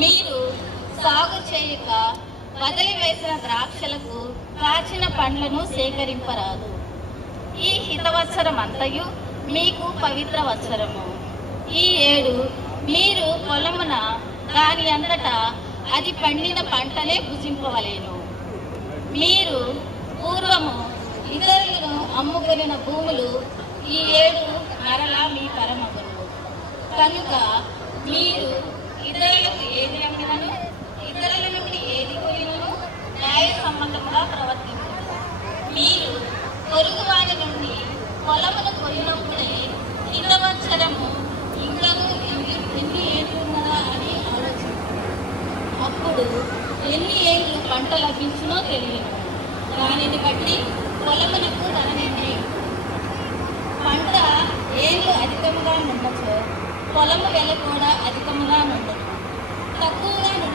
మీరు సాగు చేయక వదిలివేసిన ద్రాక్షలకు కాచిన పండ్లను సేకరింపరాదు. ఈ హితవత్సరమంతయు మీకు పవిత్ర వత్సరము. ఈ ఏడు మీరు పొలమున దాని అంతటా అది పండిన పంటనే భుజింపవలేను. మీరు పూర్వము ఇతరులను అమ్ముకొనిన భూములు ఈ ఏడు మరలా మీ పరమగును. కనుక మీరు ఇతరులకు ఏది అమ్మినను ఇతరుల నుండి ఏది కొనినను న్యాయసమ్మతంగా ప్రవర్తించరు. మీరు పొరుగువారి నుండి పొలమును కొనినప్పుడే హితవత్సరము ఇంకను ఎన్ని ఏళ్ళు ఉన్నదా అని ఆలోచించరు. అప్పుడు ఎన్ని ఏళ్ళు పంట లభించునో తెలియదు. దానిని బట్టి పొలమునకు ధర నిర్ణయం. పంట ఏళ్ళు అధికముగా ఉండొచ్చో పొలము వెల కూడా అధికముగా ఉండదు.